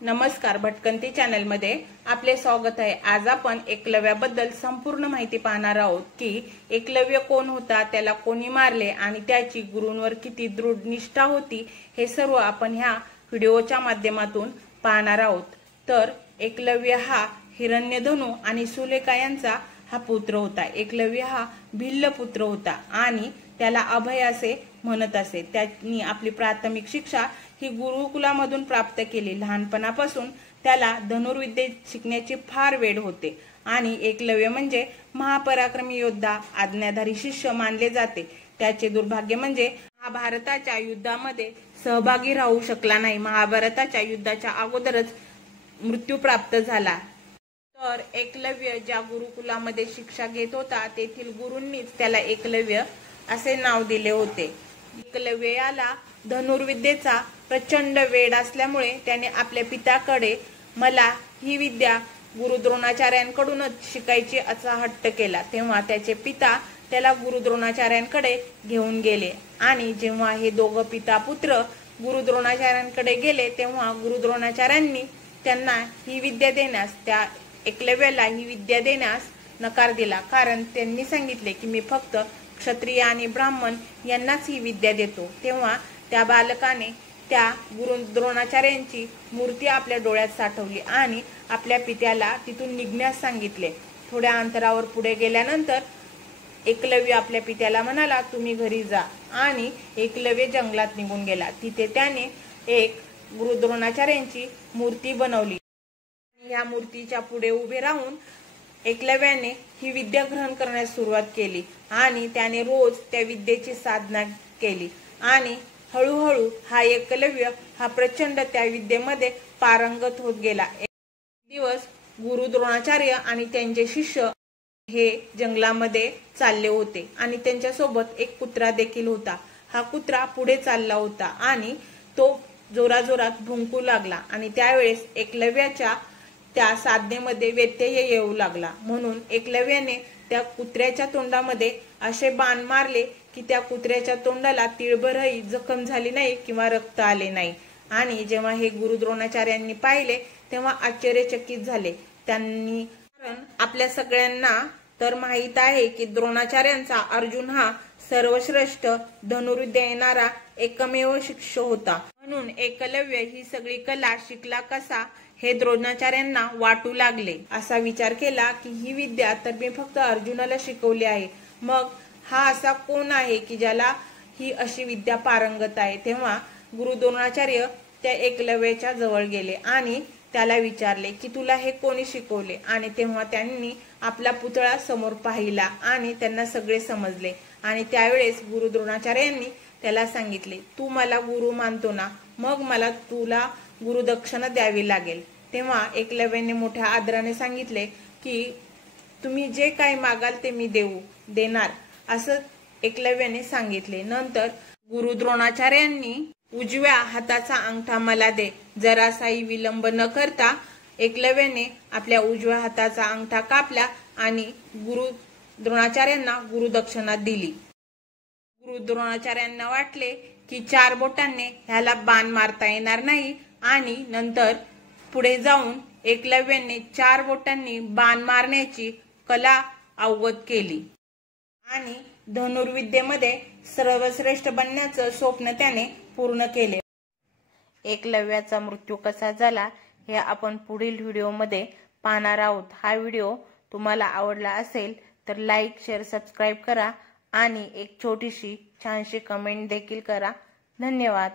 नमस्कार, भटकंती चॅनल मध्ये आपले स्वागत आहे। आज आपण एकलव्याबद्दल संपूर्ण माहिती पाहणार आहोत की एकलव्य कोण होता, त्याला कोणी मारले आणि त्याची गुरूंवर किती दृढ निष्ठा होती, हे सर्व आपण ह्या व्हिडिओच्या माध्यमातून पाहणार आहोत। तर एकलव्य हा हिरण्यधनु आणि सुलेखा यांचा हा पुत्र होता। एकलव्य हा भिल्ल पुत्र होता आणि त्याला अभय असे म्हणत असे। त्यांनी आपली प्राथमिक शिक्षा ही गुरुकुलामधून प्राप्त केली। लहानपणापासून त्याला धनुर्विद्या शिकण्याची फार वेड होते आणि एकलव्य म्हणजे महापराक्रमी योद्धा, आज्ञाधारी शिष्य मानले जाते। त्याचे दुर्भाग्य म्हणजे महाभारताच्या युद्धामध्ये सहभागी राहू शकला नाही। महाभारताच्या युद्धाच्या अगोदरच मृत्यू प्राप्त झाला। तर एकलव्य ज्या गुरुकुलामध्ये शिक्षा घेत होता तेथील गुरूंनीच त्याला एकलव्य असे नाव दिले होते। एकलव्य याला धनुर्विद्येचा प्रचंड वेड असल्यामुळे त्याने आपल्या पित्याकडे मला ही विद्या गुरु द्रोणाचार्यांकडूनच शिकायची असा हट्ट केला। तेव्हा त्याचे पिता त्याला गुरु द्रोणाचार्यांकडे घेऊन गेले आणि जेव्हा हे दोघं पिता पुत्र गुरु द्रोणाचार्यांकडे गेले तेव्हा गुरु द्रोणाचार्यांनी त्यांना ही विद्या देण्यास, त्या एकलव्याला ही विद्या देण्यास नकार दिला। कारण त्यांनी सांगितले की मी फक्त क्षत्रिय आणि ब्राह्मण यांनाच ही विद्या देतो। तेव्हा त्या बालकाने त्या गुरु द्रोणाचार्यांची मूर्ती आपल्या डोळ्यात साठवली आणि आपल्या पित्याला तिथून निघण्यास सांगितले। थोड्या अंतरावर पुढे गेल्यानंतर एकलव्य आपल्या पित्याला म्हणाला, तुम्ही घरी जा, आणि एकलव्य जंगलात निघून गेला। तिथे त्याने एक गुरु द्रोणाचार्यांची मूर्ती बनवली। या मूर्तीच्या पुढे उभे राहून एकलव्याने ही विद्या ग्रहण करण्यास सुरुवात केली आणि त्याने रोज त्या विद्येची साधना केली आणि हळूहळू हा एकलव्य हा प्रचंड त्या विद्येमध्ये पारंगत होत गेला। एक दिवस गुरु द्रोणाचार्य आणि त्यांचे शिष्य हे जंगलामध्ये चालले होते आणि त्यांच्या सोबत एक कुत्रा देखील होता। हा कुत्रा पुढे चालला होता आणि तो जोराजोरात भुंकू लागला आणि त्यावेळेस एकलव्याच्या त्या साधनेमध्ये व्यत्यय येऊ लागला। म्हणून एकलव्याने त्या कुत्र्याच्या तोंडामध्ये असे बाण मारले की त्या कुत्र्याच्या तोंडाला तिळभरही जखम झाली नाही किंवा रक्त आले नाही। आणि जेव्हा हे गुरु द्रोणाचार्यांनी पाहिले तेव्हा आश्चर्यचकित झाले। त्यांनी, कारण आपल्या सगळ्यांना तर माहित आहे की द्रोणाचार्यांचा अर्जुन हा सर्वश्रेष्ठ धनुर्विद्या येणारा एकमेव शिष्य होता। म्हणून एकलव्य ही सगळी कला शिकला कसा हे द्रोणाचार्यांना वाटू लागले। असा विचार केला की ही विद्या तर मी फक्त अर्जुनाला शिकवली आहे, मग हा असा कोण आहे की ज्याला ही अशी विद्या पारंगत आहे। तेव्हा गुरु द्रोणाचार्य त्या एकलव्याच्या जवळ गेले आणि त्याला विचारले की तुला हे कोणी शिकवले। आणि तेव्हा त्यांनी आपला पुतळा समोर पाहिला आणि त्यांना सगळे समजले। आणि त्यावेळेस गुरु द्रोणाचार्यांनी त्याला सांगितले, तू मला गुरु मानतो ना, मग मला तुला गुरुदक्षिणा द्यावी लागेल। तेव्हा एकलव्याने मोठ्या आदराने सांगितले की तुम्ही जे काही मागाल ते मी देणार, असं एकलव्याने सांगितले। नंतर गुरु द्रोणाचार्यांनी उजव्या हाताचा अंगठा मला दे, जरासाही विलंब न करता एकलव्याने आपल्या उजव्या हाताचा अंगठा कापला आणि गुरु द्रोणाचार्यांना गुरुदक्षिणा दिली। गुरु द्रोणाचार्यांना वाटले की 4 बोटांनी ह्याला बाण मारता येणार नाही आणि नंतर पुढे जाऊन एकलव्याने 4 बोटांनी बाण मारण्याची कला अवगत केली आणि धनुर्विद्येमध्ये सर्वश्रेष्ठ बनण्याचं स्वप्न त्याने पूर्ण केले। एकलव्याचा मृत्यू कसा झाला हे आपण पुढील व्हिडिओमध्ये पाहणार आहोत। हा व्हिडिओ तुम्हाला आवडला असेल तर लाईक, शेअर, सबस्क्राईब करा आणि एक छोटीशी छानशी कमेंट देखील करा। धन्यवाद।